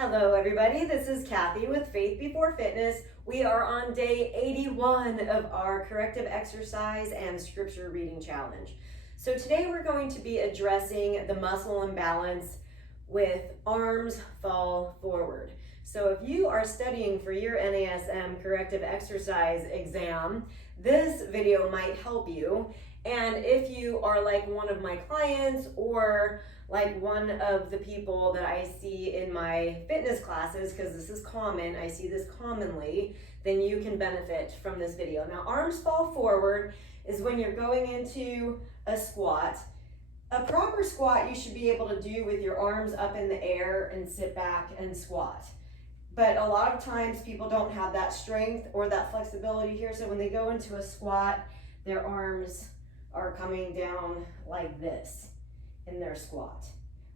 Hello everybody, this is Kathy with Faith Before Fitness. We are on day 81 of our corrective exercise and scripture reading challenge. So today we're going to be addressing the muscle imbalance with arms fall forward. So if you are studying for your NASM corrective exercise exam, this video might help you. And if you are like one of my clients or like one of the people that I see in my fitness classes, because this is common, I see this commonly, then you can benefit from this video. Now, arms fall forward is when you're going into a squat. A proper squat you should be able to do with your arms up in the air and sit back and squat. But a lot of times people don't have that strength or that flexibility here, so when they go into a squat, their arms are coming down like this in their squat.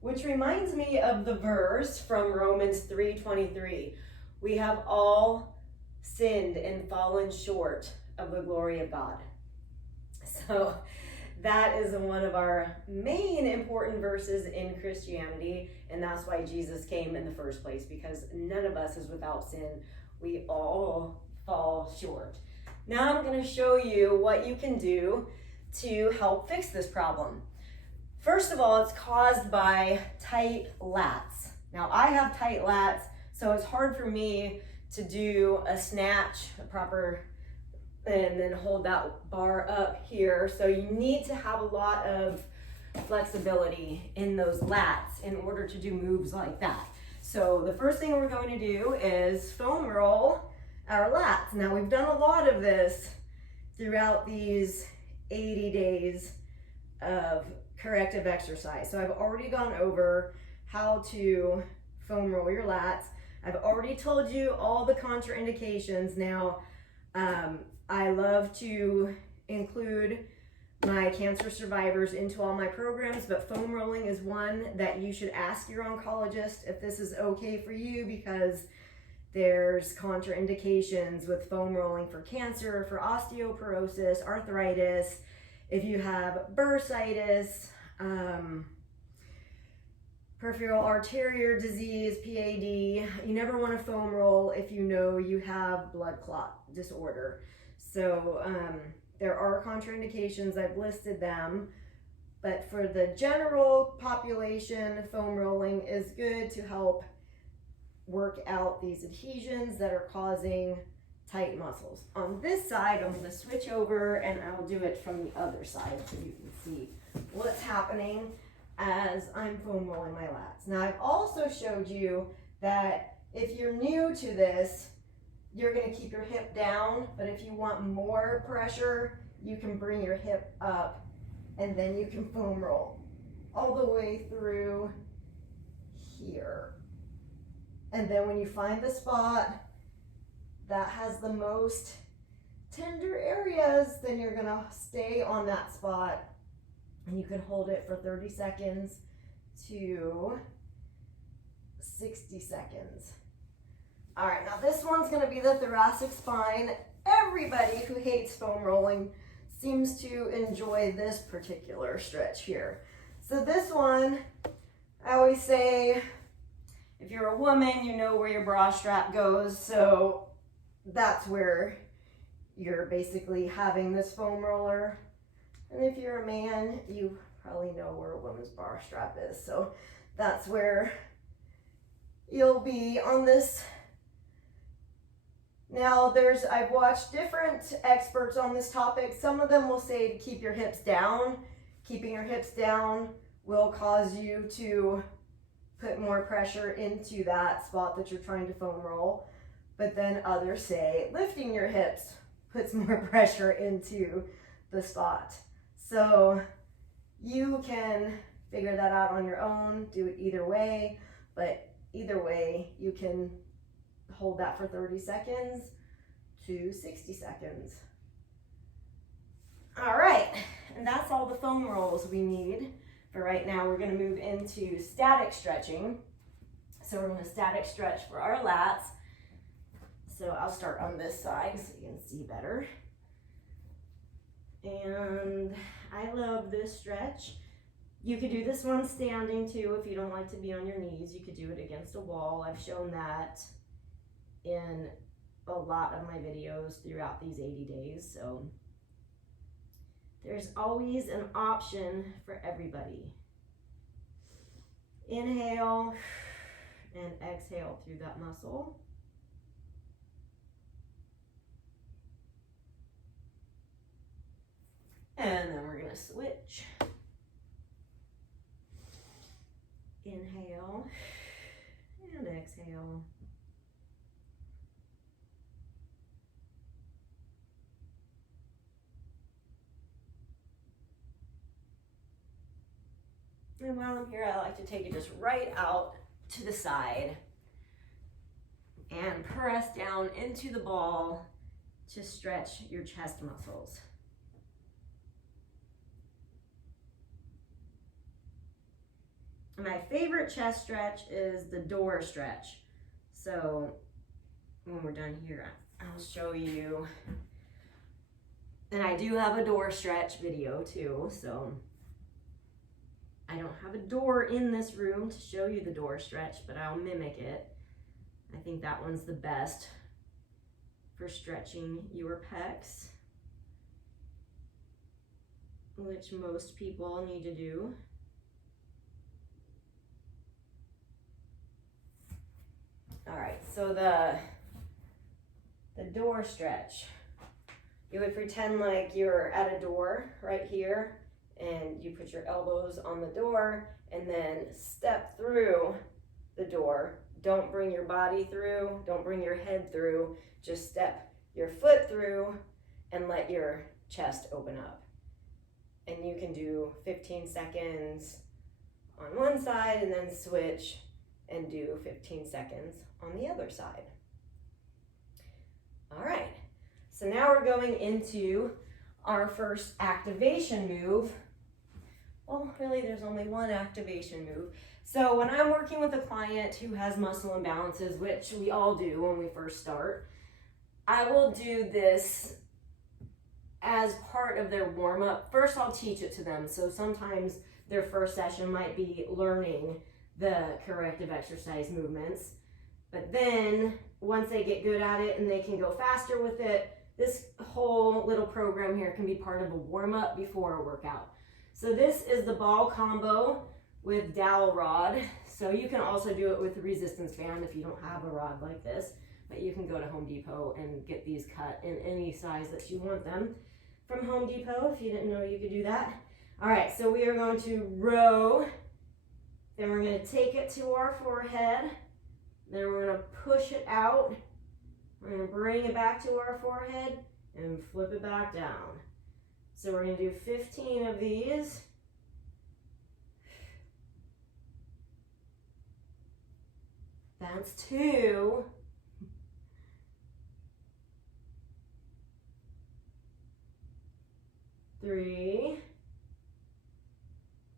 Which reminds me of the verse from Romans 3:23. We have all sinned and fallen short of the glory of God. So that is one of our main important verses in Christianity, and that's why Jesus came in the first place, because none of us is without sin. We all fall short. Now I'm going to show you what you can do to help fix this problem. First of all, it's caused by tight lats. Now I have tight lats, so it's hard for me to do a snatch, a proper, and then hold that bar up here. So you need to have a lot of flexibility in those lats in order to do moves like that. So the first thing we're going to do is foam roll our lats. Now we've done a lot of this throughout these 80 days of corrective exercise. So I've already gone over how to foam roll your lats. I've already told you all the contraindications. Now, I love to include my cancer survivors into all my programs, but foam rolling is one that you should ask your oncologist if this is okay for you, because there's contraindications with foam rolling for cancer, for osteoporosis, arthritis, if you have bursitis, peripheral arterial disease, PAD. You never want to foam roll if you know you have blood clot disorder. So there are contraindications, I've listed them, but for the general population, foam rolling is good to help work out these adhesions that are causing tight muscles. On this side, I'm going to switch over and I'll do it from the other side so you can see what's happening as I'm foam rolling my lats. Now, I've also showed you that if you're new to this, you're going to keep your hip down, but if you want more pressure, you can bring your hip up and then you can foam roll all the way through here. And then when you find the spot that has the most tender areas, then you're gonna stay on that spot and you can hold it for 30 seconds to 60 seconds. All right, now this one's gonna be the thoracic spine. Everybody who hates foam rolling seems to enjoy this particular stretch here. So this one, I always say, if you're a woman, you know where your bra strap goes, so that's where you're basically having this foam roller. And if you're a man, you probably know where a woman's bra strap is, so that's where you'll be on this. Now I've watched different experts on this topic. Some of them will say to keep your hips down. Keeping your hips down will cause you to put more pressure into that spot that you're trying to foam roll. But then others say lifting your hips puts more pressure into the spot. So you can figure that out on your own, do it either way, but either way you can hold that for 30 seconds to 60 seconds. All right, and that's all the foam rolls we need. For right now, we're going to move into static stretching. So we're going to static stretch for our lats. So I'll start on this side so you can see better. And I love this stretch You could do this one standing too if you don't like to be on your knees. You could do it against a wall. I've shown that in a lot of my videos throughout these 80 days. So there's always an option for everybody. Inhale and exhale through that muscle. And then we're gonna switch. Inhale and exhale. And while I'm here, I like to take it just right out to the side and press down into the ball to stretch your chest muscles. My favorite chest stretch is the door stretch. So when we're done here, I'll show you. And I do have a door stretch video too, so I don't have a door in this room to show you the door stretch, but I'll mimic it. I think that one's the best for stretching your pecs, which most people need to do. All right, so the door stretch, you would pretend like you're at a door right here, and you put your elbows on the door and then step through the door. Don't bring your body through, don't bring your head through, just step your foot through and let your chest open up. And you can do 15 seconds on one side and then switch and do 15 seconds on the other side. All right, so now we're going into our first activation move. Well, really, there's only one activation move. So when I'm working with a client who has muscle imbalances, which we all do when we first start, I will do this as part of their warm-up. First, I'll teach it to them. So sometimes their first session might be learning the corrective exercise movements. But then once they get good at it and they can go faster with it, this whole little program here can be part of a warm-up before a workout. So this is the ball combo with dowel rod. So you can also do it with a resistance band if you don't have a rod like this, but you can go to Home Depot and get these cut in any size that you want them from Home Depot if you didn't know you could do that. All right, so we are going to row, then we're going to take it to our forehead, then we're going to push it out, we're going to bring it back to our forehead and flip it back down. So we're going to do 15 of these. That's 2. 3.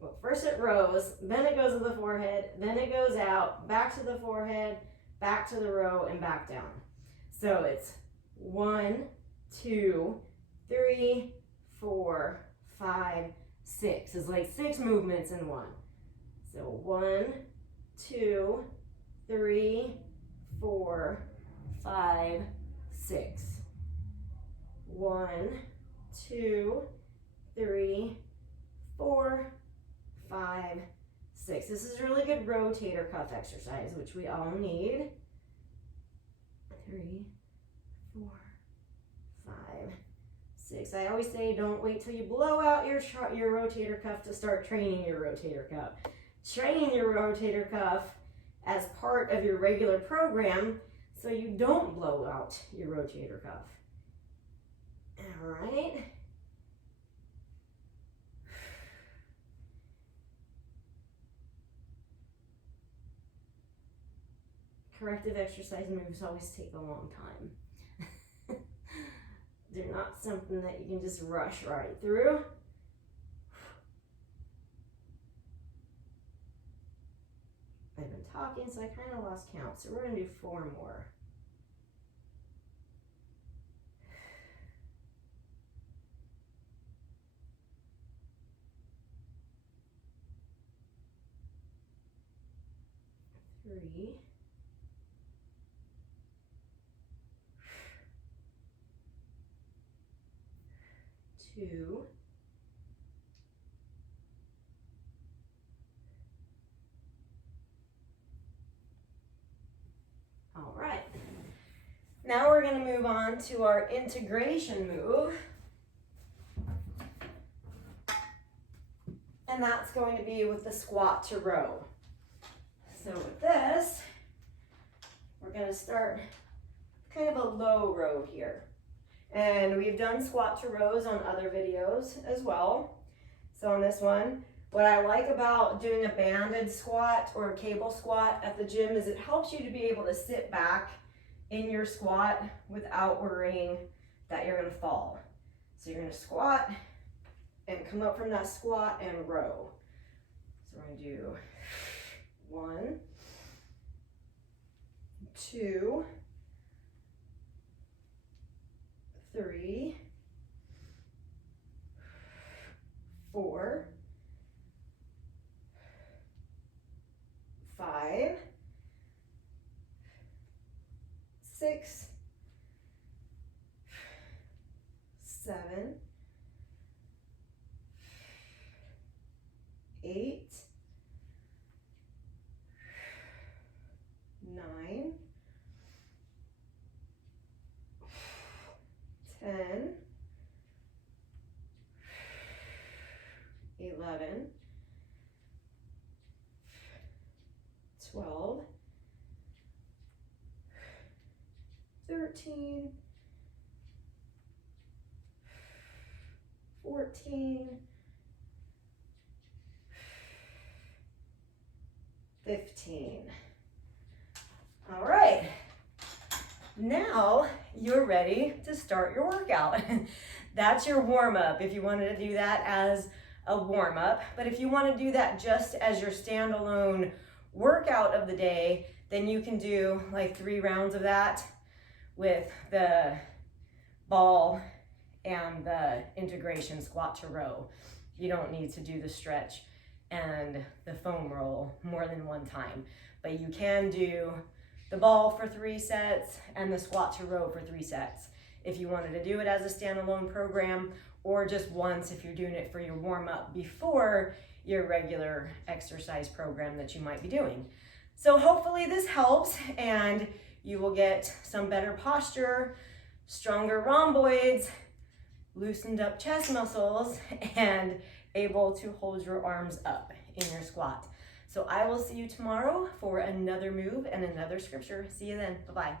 Well, first it rows, then it goes to the forehead, then it goes out, back to the forehead, back to the row, and back down. So it's 1, 2, 3, 4, 5, 6. It's like 6 movements in one. So 1, 2, 3, 4, 5, 6. 1, 2, 3, 4, 5, 6. This is a really good rotator cuff exercise, which we all need. 3, 4, 5, 6. I always say don't wait till you blow out your rotator cuff to start training your rotator cuff. Train your rotator cuff as part of your regular program so you don't blow out your rotator cuff. All right. Corrective exercise moves always take a long time. They're not something that you can just rush right through. I've been talking, so I kind of lost count. So we're going to do 4 more. 3, 2, 1. All right. Now we're going to move on to our integration move. And that's going to be with the squat to row. So with this, we're going to start kind of a low row here. And we've done squat to rows on other videos as well. So on this one, what I like about doing a banded squat or a cable squat at the gym is it helps you to be able to sit back in your squat without worrying that you're going to fall. So you're going to squat and come up from that squat and row. So we're going to do 1, 2, 3, 4, 5, 6, 7, 8, 9, 10, 11, 12, 13, 14, 15. All right, now you're ready to start your workout. That's your warm-up if you wanted to do that as a warm-up. But if you want to do that just as your standalone workout of the day, then you can do like 3 rounds of that with the ball and the integration squat to row. You don't need to do the stretch and the foam roll more than 1 time, but you can do the ball for 3 sets and the squat to row for 3 sets if you wanted to do it as a standalone program, or just once if you're doing it for your warm-up before your regular exercise program that you might be doing. So hopefully this helps and you will get some better posture, stronger rhomboids, loosened up chest muscles, and able to hold your arms up in your squat. So I will see you tomorrow for another move and another scripture. See you then. Bye-bye.